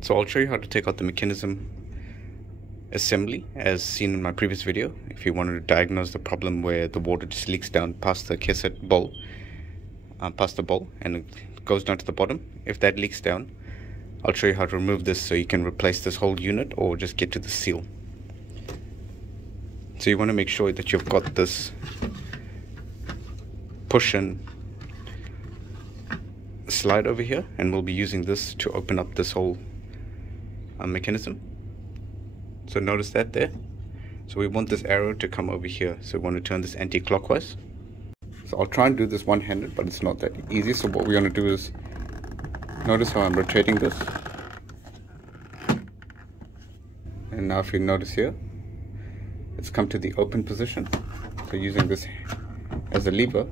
So I'll show you how to take out the mechanism assembly as seen in my previous video. If you wanted to diagnose the problem where the water just leaks down past the cassette bowl, and it goes down to the bottom. If that leaks down, I'll show you how to remove this so you can replace this whole unit or just get to the seal. So you want to make sure that you've got this push and slide over here, and we'll be using this to open up this whole mechanism. So notice that there. So we want this arrow to come over here, so we want to turn this anti-clockwise. So I'll try and do this one-handed, but it's not that easy. So what we want to do is, notice how I'm rotating this, and now if you notice here, it's come to the open position. So using this as a lever,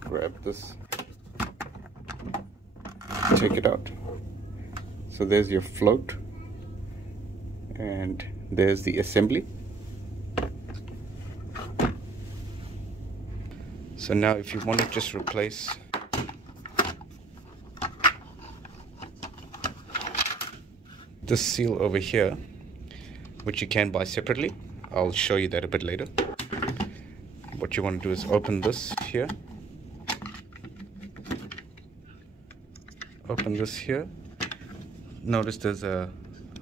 grab this, take it out. So there's your float, and there's the assembly. So now if you want to just replace this seal over here, which you can buy separately, I'll show you that a bit later. What you want to do is open this here, open this here. Notice there's a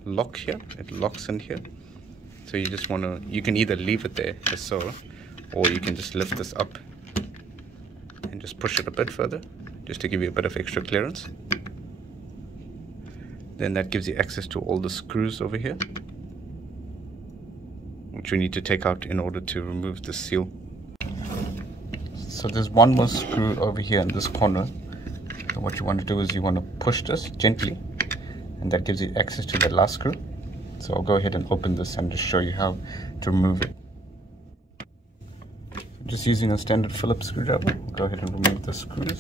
lock here, it locks in here. So you just want to, you can either leave it there as so, or you can just lift this up and just push it a bit further, just to give you a bit of extra clearance. Then that gives you access to all the screws over here, which we need to take out in order to remove the seal. So there's one more screw over here in this corner. So what you want to do is you want to push this gently, and that gives you access to the last screw. So I'll go ahead and open this and just show you how to remove it. Just using a standard Phillips screwdriver, we'll go ahead and remove the screws.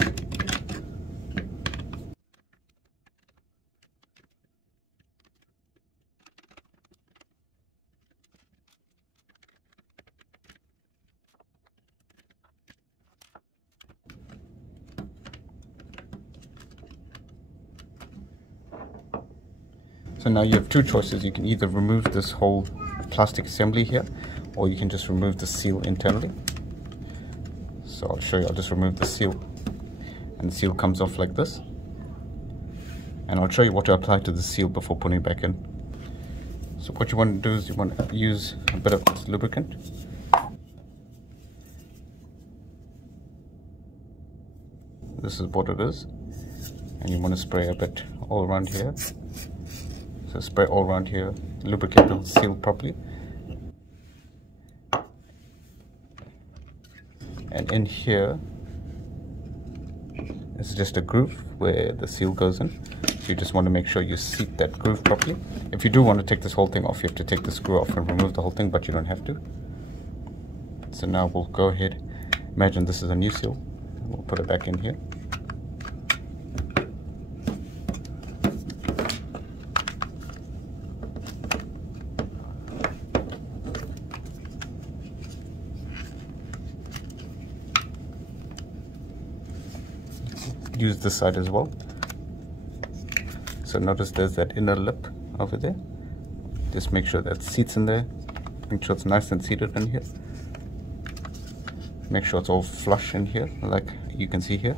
So now you have two choices. You can either remove this whole plastic assembly here, or you can just remove the seal internally. So I'll show you. I'll just remove the seal, and the seal comes off like this. And I'll show you what to apply to the seal before putting it back in. So what you want to do is you want to use a bit of this lubricant. This is what it is, and you want to spray a bit all around here. So spray all around here, lubricate the seal properly. And in here is just a groove where the seal goes in. So you just want to make sure you seat that groove properly. If you do want to take this whole thing off, you have to take the screw off and remove the whole thing, but you don't have to. So now we'll go ahead, imagine this is a new seal. We'll put it back in here. Use this side as well. So notice there's that inner lip over there. Just make sure that seats in there. Make sure it's nice and seated in here. Make sure it's all flush in here, like you can see here.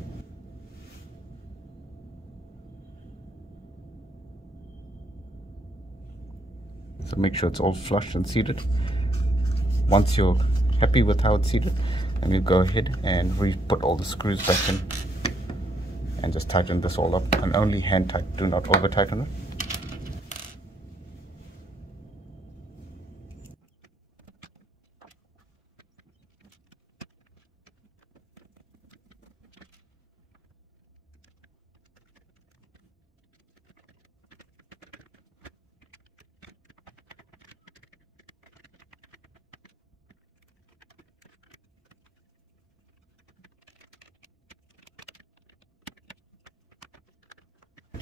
So make sure it's all flush and seated. Once you're happy with how it's seated, then you go ahead and re-put all the screws back in. And just tighten this all up, and only hand tight, do not over tighten it.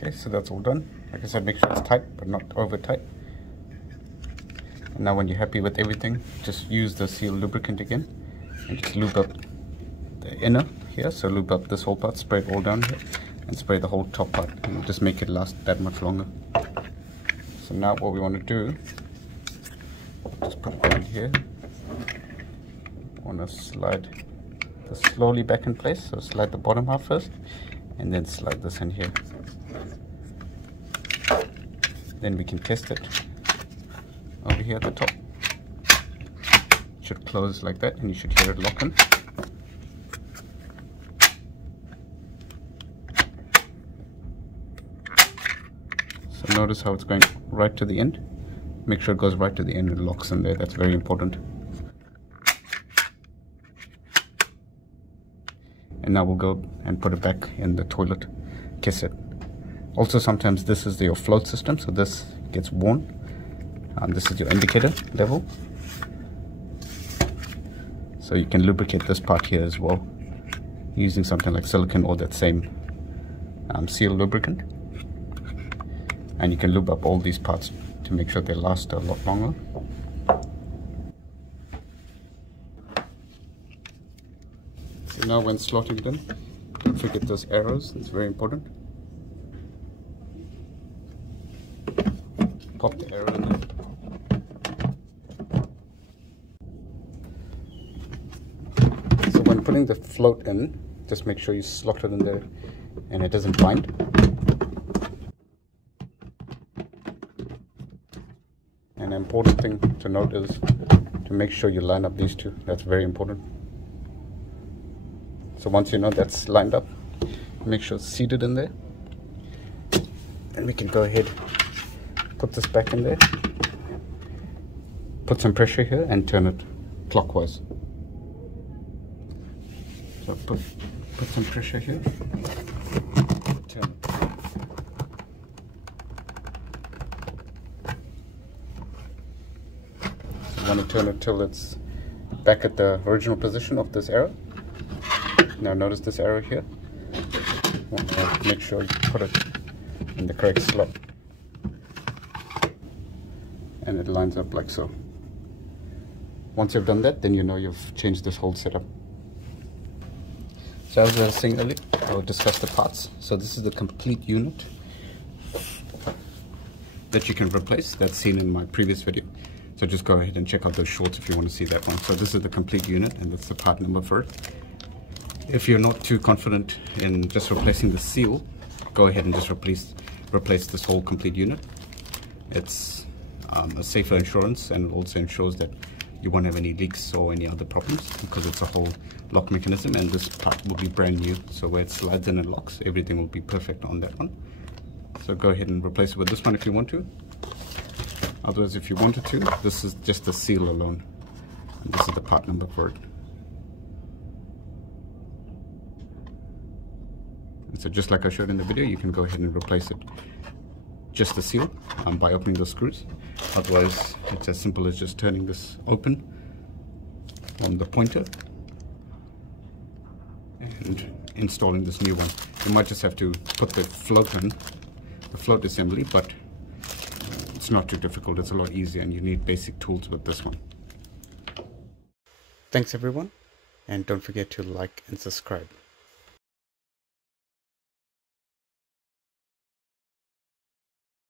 Okay, so that's all done. Like I said, make sure it's tight, but not over tight. And now when you're happy with everything, just use the seal lubricant again and just lube up inner here, so loop up this whole part, spray it all down here, and spray the whole top part, and just make it last that much longer. So now what we want to do, just put it down here. Want to slide this slowly back in place, so slide the bottom half first, and then slide this in here. Then we can test it over here at the top. It should close like that, and you should hear it lock in. So notice how it's going right to the end. Make sure it goes right to the end and locks in there. That's very important. And now we'll go and put it back in the toilet cassette. Also, sometimes this is your float system, so this gets worn. This is your indicator level, so you can lubricate this part here as well using something like silicone or that same seal lubricant. And you can lube up all these parts to make sure they last a lot longer. So now when slotting it in, don't forget those arrows, it's very important. Pop the arrow in there. So when putting the float in, just make sure you slot it in there and it doesn't bind. An important thing to note is to make sure you line up these two. That's very important. So once you know that's lined up, make sure it's seated in there, and we can go ahead, put this back in there, put some pressure here and turn it clockwise. So put some pressure here, turn it. So you want to turn it till it's back at the original position of this arrow. Now notice this arrow here. Want to make sure you put it in the correct slot, and it lines up like so. Once you've done that, then you know you've changed this whole setup. So as I was saying earlier, I'll discuss the parts. So this is the complete unit that you can replace. That's seen in my previous video. So just go ahead and check out those shorts if you want to see that one. So this is the complete unit, and that's the part number for it. If you're not too confident in just replacing the seal, go ahead and just replace this whole complete unit. It's a safer insurance, and it also ensures that you won't have any leaks or any other problems, because it's a whole lock mechanism, and this part will be brand new. So where it slides in and locks, everything will be perfect on that one. So go ahead and replace it with this one if you want to. Otherwise, if you wanted to, this is just the seal alone, and this is the part number for it. So just like I showed in the video, you can go ahead and replace it, just the seal, by opening those screws. Otherwise, it's as simple as just turning this open on the pointer and installing this new one. You might just have to put the float in, the float assembly, but it's not too difficult. It's a lot easier, and you need basic tools with this one. Thanks everyone, and don't forget to like and subscribe.